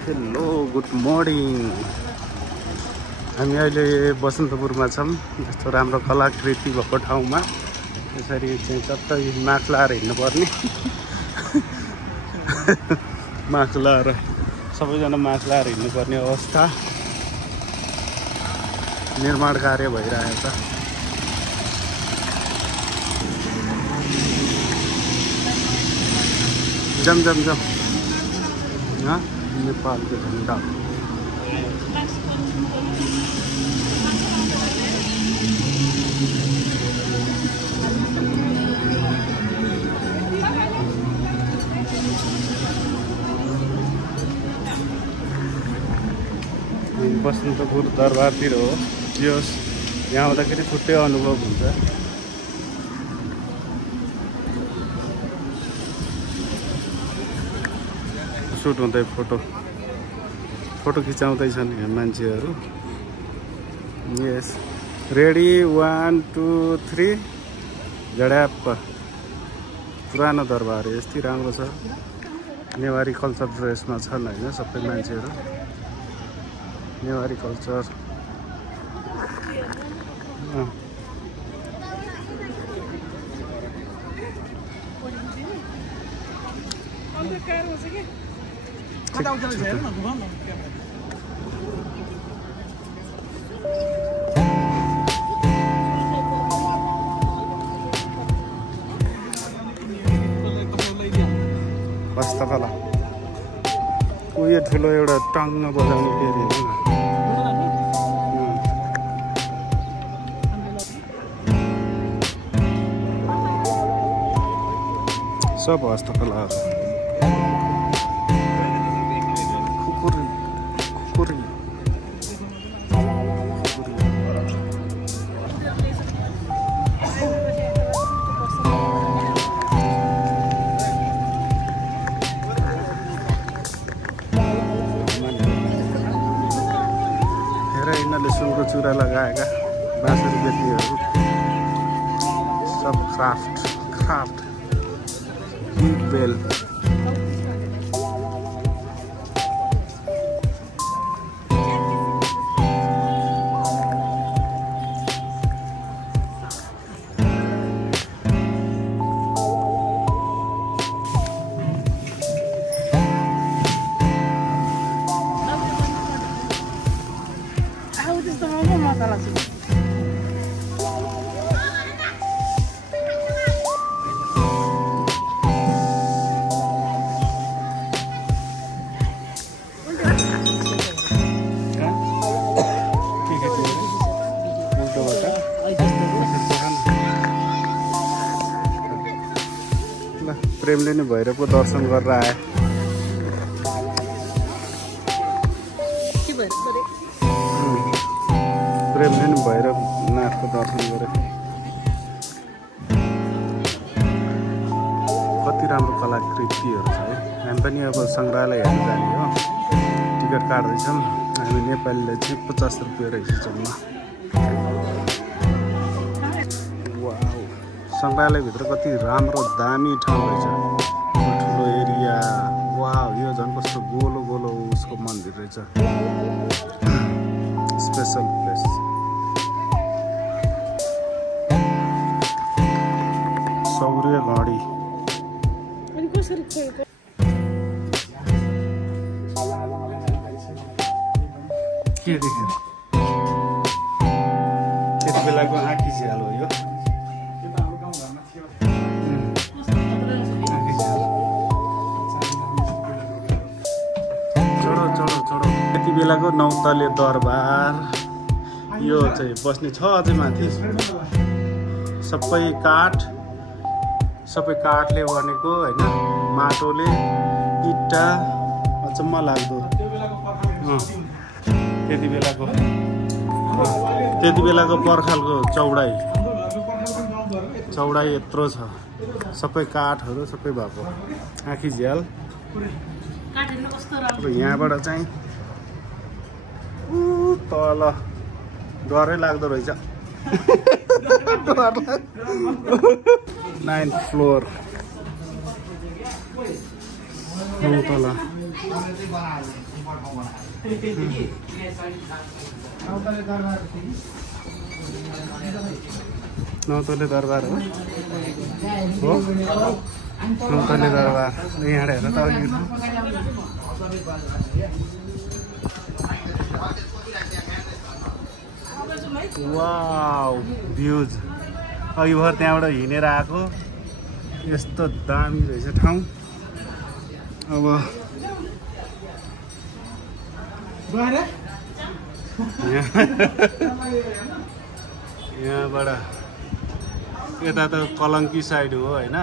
Hello good morning. हामी अहिले बसन्तपुरमा छौँ। यस्तो राम्रो कलाकृति भएको ठाउँमा यसरी चाहिँ चट्टै मास्क लाएर हिँड्नुपर्ने। मास्क लाएर सबैजना मास्क लाएर हिँड्नुपर्ने अवस्था। निर्माण कार्य भइरहेको छ। जम जम जम नेपालको झन्डा। बसन्तपुर दरबारतिर हो। यो यहाँ आउँदाखेरि छुट्टै अनुभव हुन्छ। सुट हुँदै फोटो खिचाउँदैछन् यहाँ मान्छेहरू। यस रेडी 1 2 3 झड्याप्प। पुरानो दरबार यस्तै राम्रो छ। नेवारी कल्चर ड्रेसमा छन् होइन सबै मान्छेहरू। नेवारी कल्चर हस्तकला उयो ठुलो एउटा टङ्ग बजाउने फेरि सब हस्तकलाहरू। यिनीहरूले सुनको चुरा लगाएका बाँसुरी बेटीहरू सब क्राफ्ट बेल। प्रेमले नै भैरवको दर्शन गरेर आए। प्रेमले नै भैरवनाथको दर्शन गरे। कति राम्रो कलाकृतिहरू छ है। हामी पनि अब सङ्ग्रहालय हेर्न जाने हो। टिकट काट्दैछौँ। हामी नेपालीले चाहिँ 50 रुपियाँ रहेछ जम्मा। सङ्ग्रहालयभित्र कति राम्रो दामी ठाउँ रहेछ। ठुलो एरिया। वाह यो झन् कस्तो गोलो गोलो उसको मन्दिर रहेछ। Special place. सौर्य घडी के देख्यो? त्यति बेलाको आँखी झ्याल हो यो। त्यति बेलाको नौतले दरबार। यो चाहिँ बस्ने छ अझै माथि। सबै काठले बनेको होइन। माटोले इट्टा अचम्म लाग्दो। त्यति बेलाको पर्खालको चौडाइ यत्रो छ। सबै काठहरू सबै भएको आँखी झ्याल। यहाँबाट चाहिँ तल डरै लाग्दो रहेछ। 9th floor. तल नौतले दरबार हो नौतले दरबार यहाँ हेर त अघि वाउ भ्यूज अघि भर त्यहाँबाट हिँडेर आएको यस्तो दामी रहेछ ठाउँ अब यहाँबाट यता त कलङ्की साइड हो होइन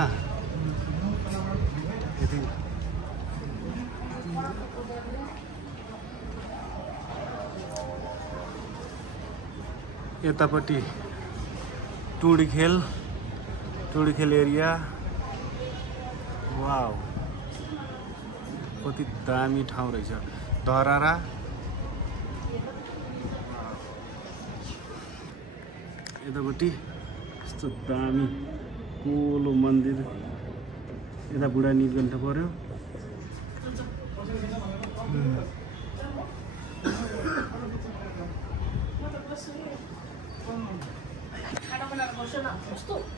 यतापट्टि टुडीखेल एरिया वाउ कति दामी ठाउँ रहेछ धरारा यतापट्टि यस्तो दामी कोलो मन्दिर यता बुढा नीलकण्ठ पर्यो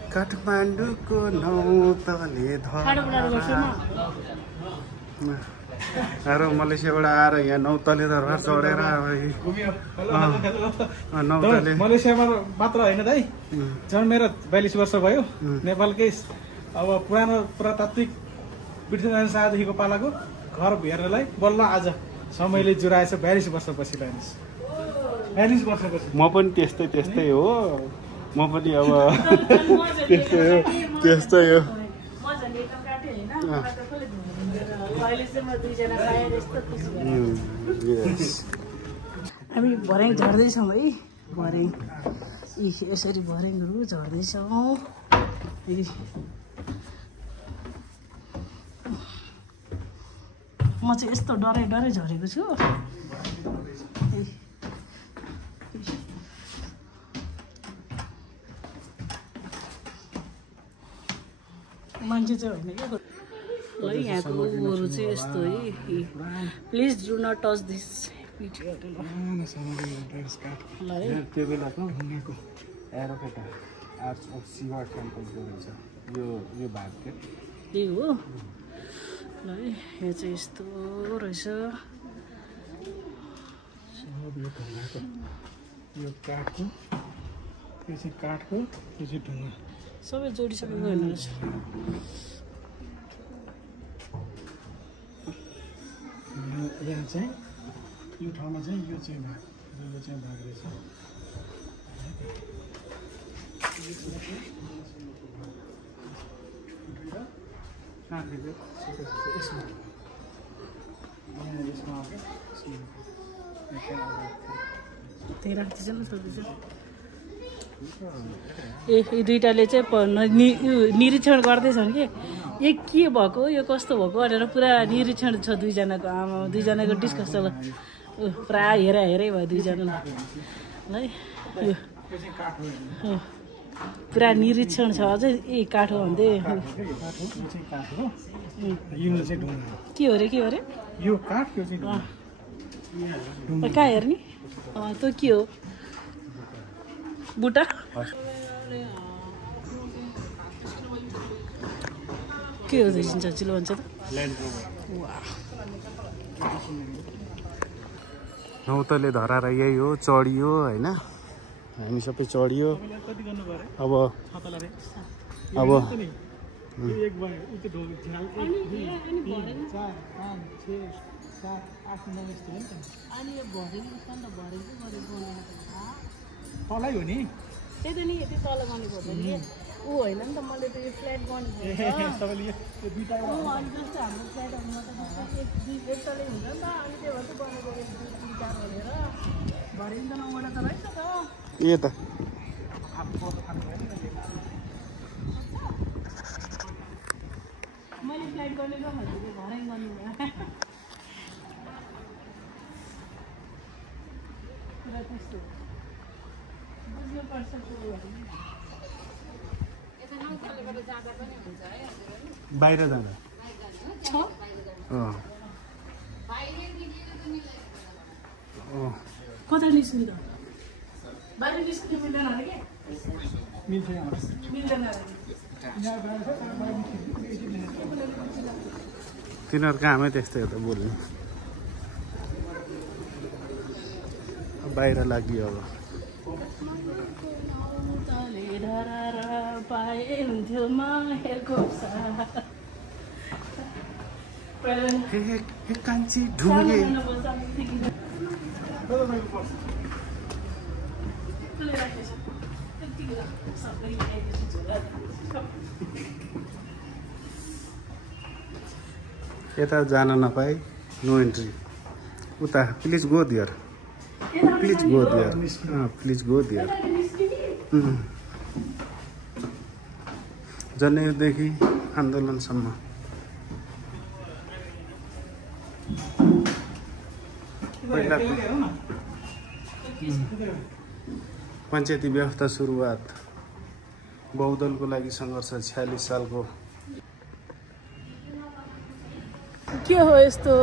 काठमाडौँको नौतले धरा मलेसियाबाट आएर यहाँ नौतले दरबार चढेर नौतले मलेसियामा मात्र होइन दाइ जन्मेर 42 वर्ष भयो नेपालकै अब पुरानो पुरातात्विक पृथ्वीनारायण शाहदेखिको पालाको घर हेर्नलाई बल्ल आज समयले जुराएछ 42 वर्षपछि 42 वर्षपछि म पनि त्यस्तै हो म पनि अब त्यस्तै हो हामी भर्याङ झर्दैछौँ है भर्याङ यसरी भर्याङहरू झर्दैछौँ म चाहिँ यस्तो डरै झरेको छु मान्छे चाहिँ होइन क्या ल यहाँको ऊहरू चाहिँ यस्तो है please do not touch this त्यो बेलाको ढुङ्गाको एरोपेटा आर्च अफ शिवा टेम्पलको रहेछ यो भाग के त्यही हो ल है यहाँ चाहिँ यस्तो रहेछ यो काठको यो चाहिँ काठको यो चाहिँ ढुङ्गा सबै जोडिसकेको होइन रहेछ यहाँ चाहिँ यो ठाउँमा चाहिँ यो चाहिँ भाग रहेछ त्यही राख्दैछ नि सोध्दैछ ए यी दुइटाले चाहिँ निरीक्षण गर्दैछन् कि यो के भएको यो कस्तो भएको भनेर पुरा निरीक्षण छ दुईजनाको आमा दुईजनाको डिस्कस चल पुरा हेरै भयो दुईजनालाई है यो पुरा निरीक्षण छ अझै ए काठ हो भन्दै के हो अरे यो काठ कहाँ हेर्ने तँ के हो बुटा के हो चिलो भन्छ त नौतले धरारा यही हो चढियो होइन हामी सबै चढियो अब तलै हो नि त्यही त नि यति तल गरेको हो नि ऊ होइन नि त मैले त यो फ्ल्याट गरेको अनि जस्तो हाम्रो फ्ल्याटहरूमा त एक तलै हुन्छ नि त अनि त्यो भएर चाहिँ बनेको दुईवटा भनेर भरे त नौवटा त रहेछ त ए त मैले फ्ल्याट गर्ने र भनेको भरै गर्नु कुरा त्यस्तो बुझ्नुपर्छ बाहिर जाँदा कता निस्किनु त बाहिर निस्किनु मिल्दैन अरे के मिल्छ यहाँ मिल्दैन अरे तिनीहरूको कामै त्यस्तै हो त बोल्नु बाहिर लाग्यो अब पाए हुन्थ्यो माहेरको कान्छी ढुङ्गे यता जान नपाए नो एन्ट्री उता please go there please go there please go there जनयुद्धदेखि आन्दोलनसम्म पञ्चायती व्यवस्था सुरुवात बहुदलको लागि सङ्घर्ष 46 सालको के हो यस्तो